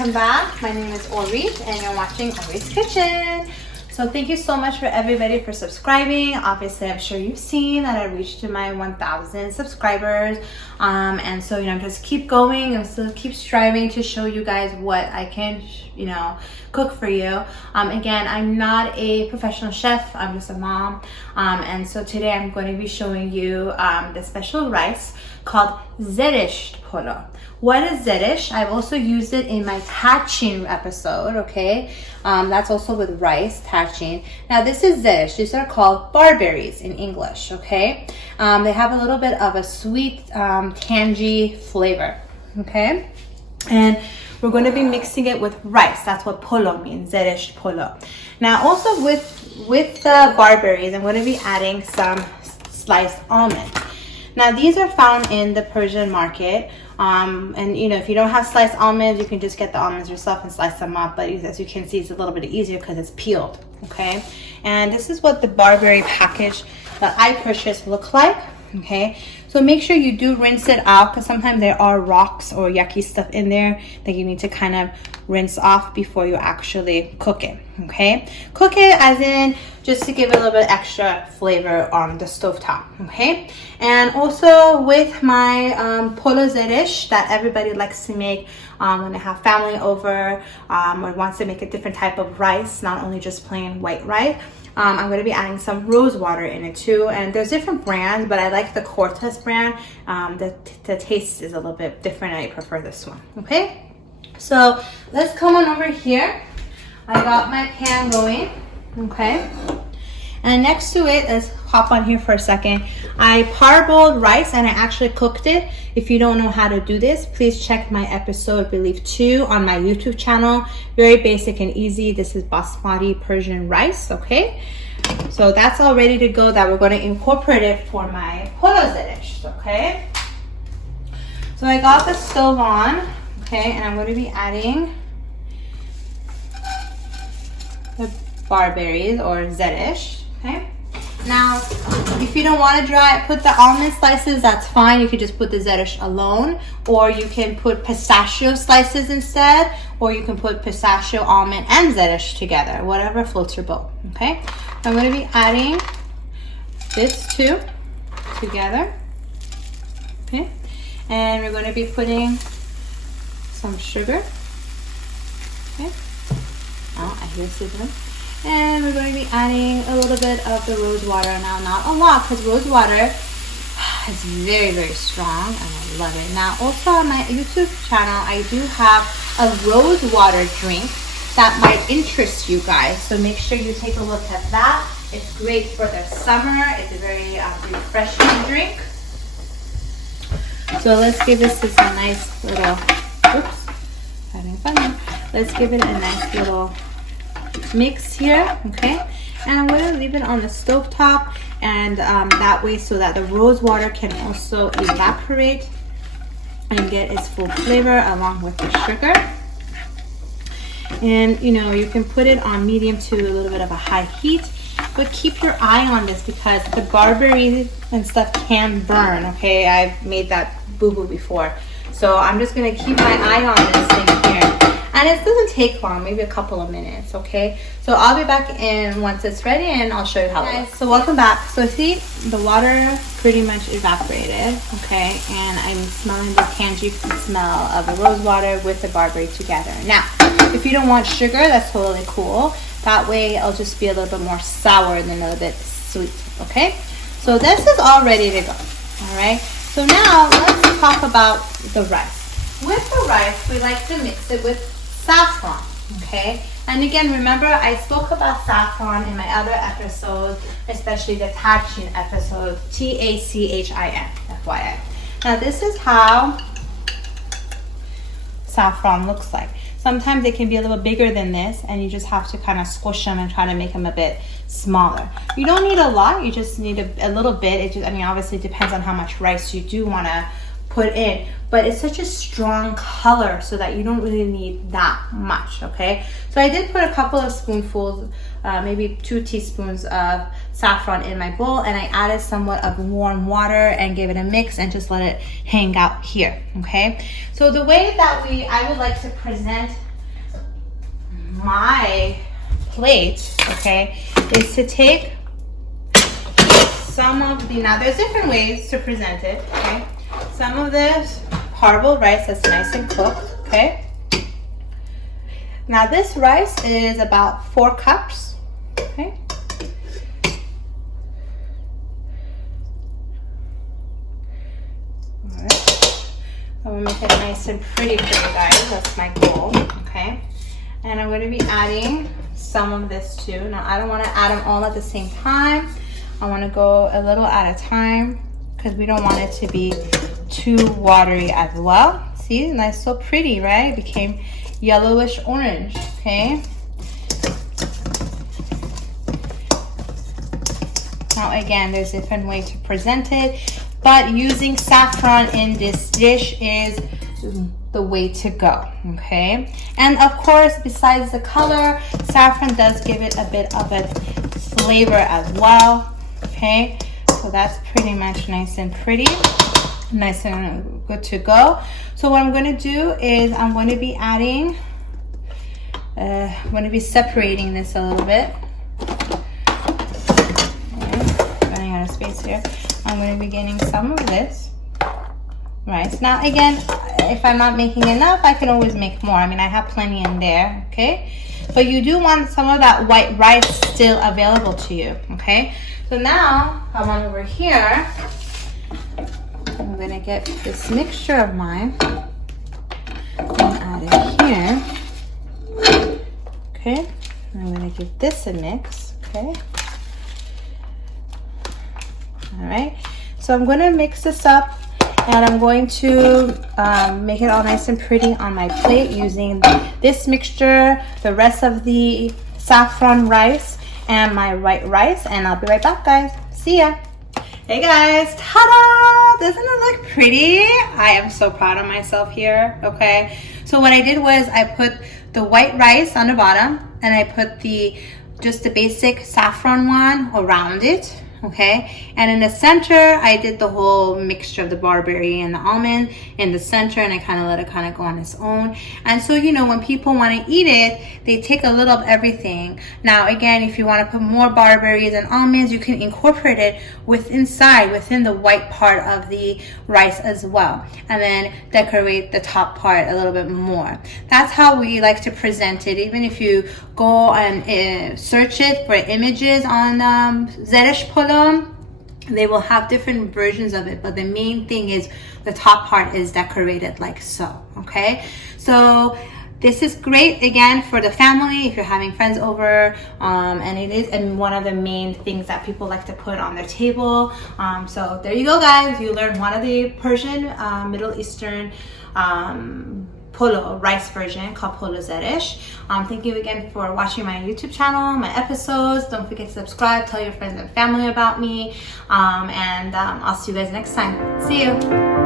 welcome back. My name is Ori and you're watching Ori's Kitchen. So thank you so much for everybody for subscribing. Obviously, I'm sure you've seen that I reached to my 1,000 subscribers. And so, just keep going and still keep striving to show you guys what I can, cook for you. Again, I'm not a professional chef. I'm just a mom. And so today I'm going to be showing you the special rice called Zereshk Polo. What is Zereshk? I've also used it in my Tahchin episode, okay? That's also with rice, Tahchin. Now this is Zereshk. These are called barberries in English, okay? They have a little bit of a sweet, tangy flavor, okay? And we're going to be mixing it with rice. That's what polo means, Zereshk Polo. Now also with the barberries, I'm going to be adding some sliced almond. Now these are found in the Persian market. And if you don't have sliced almonds, you can just get the almonds yourself and slice them up. But as you can see, it's a little bit easier because it's peeled, okay? And this is what the barberry package that I purchased look like, okay? So make sure you do rinse it out because sometimes there are rocks or yucky stuff in there that you need to kind of rinse off before you actually cook it, okay? Cook it as in just to give it a little bit extra flavor on the stovetop, okay? And also with my polo zereshk that everybody likes to make when they have family over or wants to make a different type of rice, not only just plain white rice. I'm going to be adding some rose water in it too, and there's different brands, but I like the Cortez brand. The taste is a little bit different. I prefer this one, okay? So let's come on over here. I got my pan going, okay? And next to it, let's hop on here for a second. I parboiled rice and I actually cooked it. If you don't know how to do this, please check my episode, I believe 2 on my YouTube channel. Very basic and easy. This is basmati Persian rice, okay? So that's all ready to go that we're going to incorporate it for my polo zereshk, okay? So I got the stove on, okay, and I'm going to be adding the barberries or zereshk, okay? Now, if you don't want to put the almond slices, that's fine. You could just put the zereshk alone, or you can put pistachio slices instead, or you can put pistachio, almond, and zereshk together, whatever floats your boat, okay? I'm going to be adding this two together, okay? And we're going to be putting some sugar, okay? Oh, I hear sizzling. And we're going to be adding a little bit of the rose water. Now, not a lot because rose water is very, very strong and I love it. Now, also on my YouTube channel, I do have a rose water drink that might interest you guys. So make sure you take a look at that. It's great for the summer. It's a very refreshing drink. So let's give this a nice little, oops, having fun here. Let's give it a nice little mix here, okay? And I'm going to leave it on the stove top, and that way so that the rose water can also evaporate and get its full flavor along with the sugar. And you can put it on medium to a little bit of a high heat, but keep your eye on this because the barberry and stuff can burn, okay? I've made that boo-boo before. So I'm just going to keep my eye on this thing here. And it doesn't take long, maybe a couple of minutes, okay? So I'll be back in once it's ready and I'll show you how it looks. So welcome back. So see, the water pretty much evaporated, okay? And I'm smelling the tangy smell of the rose water with the barberry together. Now, if you don't want sugar, that's totally cool. That way it'll just be a little bit more sour than a little bit sweet, okay? So this is all ready to go, all right? So now let's talk about the rice. With the rice, we like to mix it with saffron, okay? And again, remember I spoke about saffron in my other episodes, especially the Tahchin episode, T-A-C-H-I-N, FYI. Now this is how saffron looks like. Sometimes they can be a little bigger than this and you just have to kind of squish them and try to make them a bit smaller. You don't need a lot, you just need a little bit. It just, obviously it depends on how much rice you do want to put in, but it's such a strong color so that you don't really need that much, okay? So I did put a couple of spoonfuls, maybe 2 teaspoons of saffron in my bowl, and I added somewhat of warm water and gave it a mix and just let it hang out here, okay? So the way that I would like to present my plate, okay, is to take some of the, now there's different ways to present it, okay. Some of this parboiled rice that's nice and cooked, okay. Now this rice is about 4 cups, okay. All right. I'm gonna make it nice and pretty for you guys. That's my goal, okay. And I'm gonna be adding some of this too. Now I don't want to add them all at the same time. I want to go a little at a time because we don't want it to be too watery as well. See, nice, so pretty, right? It became yellowish orange, okay? Now again, there's different ways to present it, but using saffron in this dish is the way to go, okay? And of course, besides the color, saffron does give it a bit of a flavor as well, okay? So that's pretty much nice and pretty, nice and good to go. So what I'm going to do is I'm going to be adding, I'm going to be separating this a little bit. Okay, running out of space here. I'm going to be getting some of this rice. Now again, if I'm not making enough, I can always make more. I mean, I have plenty in there, okay? But you do want some of that white rice still available to you, okay? So now, come on over here. I'm gonna get this mixture of mine and add it here. Okay, I'm gonna give this a mix, okay? All right, so I'm gonna mix this up and I'm going to make it all nice and pretty on my plate using this mixture, the rest of the saffron rice, and my white rice, and I'll be right back, guys. See ya. Hey guys, ta-da! Doesn't it look pretty? I am so proud of myself here, okay? So what I did was I put the white rice on the bottom and I put just the basic saffron one around it, okay? And in the center, I did the whole mixture of the barberry and the almond in the center, and I kind of let it kind of go on its own. And so, you know, when people want to eat it, they take a little of everything. Now, again, if you want to put more barberries and almonds, you can incorporate it within the white part of the rice as well, and then decorate the top part a little bit more. That's how we like to present it. Even if you go and search it for images on Zereshk Polo, they will have different versions of it, but the main thing is the top part is decorated like so, okay? So this is great, again, for the family, if you're having friends over, and it is one of the main things that people like to put on their table. So there you go, guys. You learned one of the Persian, Middle Eastern polo rice version called Polo Zereshk. Thank you again for watching my YouTube channel, my episodes. Don't forget to subscribe, tell your friends and family about me, and I'll see you guys next time. See you.